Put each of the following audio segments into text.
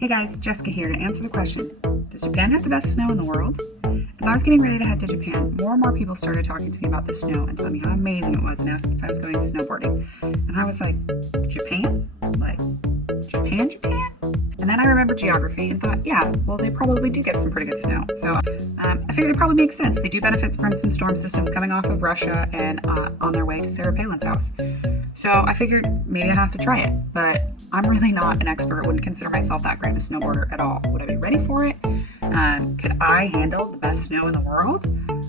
Hey guys, Jessica here to answer the question, does Japan have the best snow in the world? As I was getting ready to head to Japan, more and more people started talking to me about the snow and telling me how amazing it was and asking if I was going snowboarding. And I was like, Japan? Like, Japan? And then I remembered geography and thought, yeah, well, they probably do get some pretty good snow. So I figured it probably makes sense. They do benefit from some storm systems coming off of Russia and on their way to Sarah Palin's house. So I figured maybe I have to try it, but I'm really not an expert. Wouldn't consider myself that great of a snowboarder at all. Would I be ready for it? Could I handle the best snow in the world?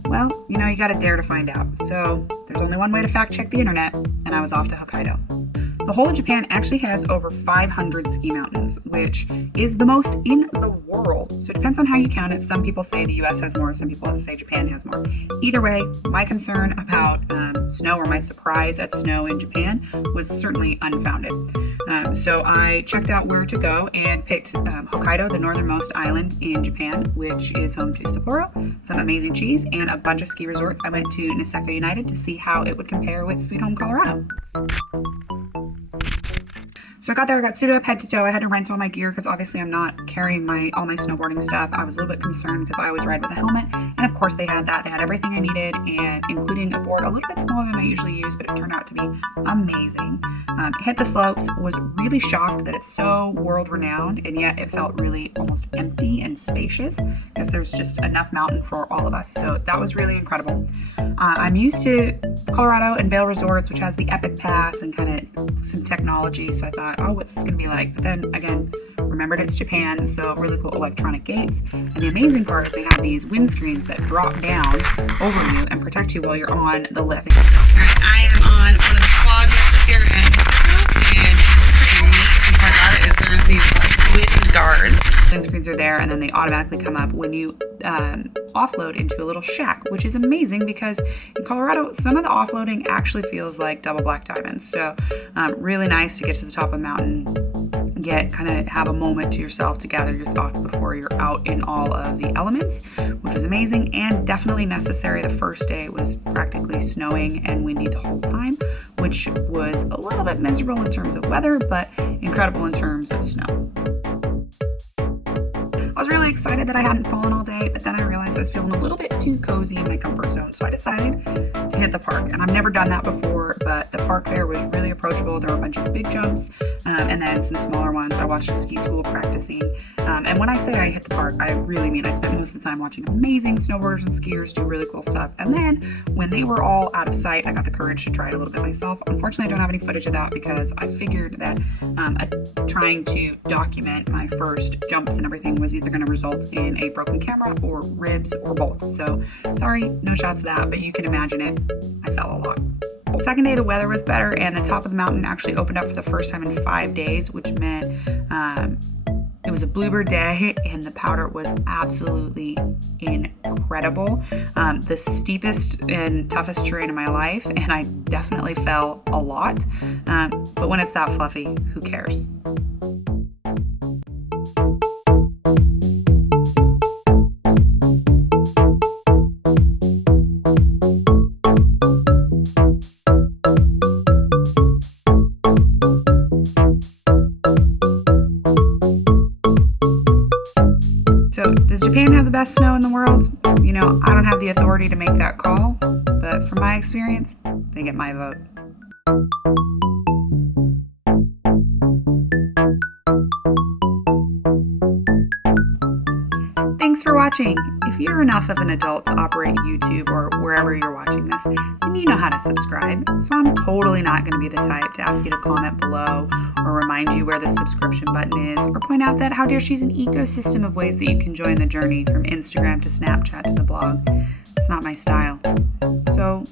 Well, you got to dare to find out. So there's only one way to fact check the internet, and I was off to Hokkaido. The whole of Japan actually has over 500 ski mountains, which is the most in the world. So it depends on how you count it. Some people say the US has more, some people say Japan has more. Either way, my concern about snow or my surprise at snow in Japan was certainly unfounded. So I checked out where to go and picked Hokkaido, the northernmost island in Japan, which is home to Sapporo, some amazing cheese, and a bunch of ski resorts. I went to Niseko United to see how it would compare with Sweet Home, Colorado. So I got there, I got suited up head to toe. I had to rent all my gear because obviously I'm not carrying all my snowboarding stuff. I was a little bit concerned because I always ride with a helmet. And of course they had that. They had everything I needed, and including a board a little bit smaller than I usually use, but it turned out to be amazing. Hit the slopes, was really shocked that it's so world renowned, and yet it felt really almost empty and spacious because there's just enough mountain for all of us. So that was really incredible. I'm used to Colorado and Vail Resorts, which has the Epic Pass and kind of some technology. So I thought, oh, what's this going to be like? But then again, remembered it's Japan, so really cool electronic gates. And the amazing part is they have these windscreens that drop down over you and protect you while you're on the lift. All right, I am on one of the quad lifts here at Niseko, and the pretty amazing part about it is there's these wind guards. Windscreens are there, and then they automatically come up when you offload into a little shack, which is amazing because in Colorado, some of the offloading actually feels like double black diamonds. So really nice to get to the top of the mountain, have a moment to yourself to gather your thoughts before you're out in all of the elements, which was amazing and definitely necessary. The first day it was practically snowing and windy the whole time, which was a little bit miserable in terms of weather, but incredible in terms of snow. I was really excited that I hadn't fallen all day, but then I realized I was feeling a little bit too cozy in my comfort zone, so I decided to hit the park. And I've never done that before, but the park there was really approachable. There were a bunch of big jumps and then some smaller ones. I watched a ski school practicing. And when I say I hit the park, I really mean I spent most of the time watching amazing snowboarders and skiers do really cool stuff. And then when they were all out of sight, I got the courage to try it a little bit myself. Unfortunately, I don't have any footage of that because I figured that trying to document my first jumps and everything was either going to result in a broken camera or ribs or both. So sorry, no shots of that, but you can imagine it. I fell a lot. The second day the weather was better and the top of the mountain actually opened up for the first time in 5 days, which meant it was a bluebird day and the powder was absolutely incredible. The steepest and toughest terrain in my life, and I definitely fell a lot. But when it's that fluffy, who cares? So, does Japan have the best snow in the world? I don't have the authority to make that call, but from my experience, they get my vote. Thanks for watching. If you're enough of an adult to operate YouTube or wherever you're watching this, then you know how to subscribe. So I'm totally not going to be the type to ask you to comment below or remind you where the subscription button is or point out that How Dare She's an ecosystem of ways that you can join the journey from Instagram to Snapchat to the blog. It's not my style. So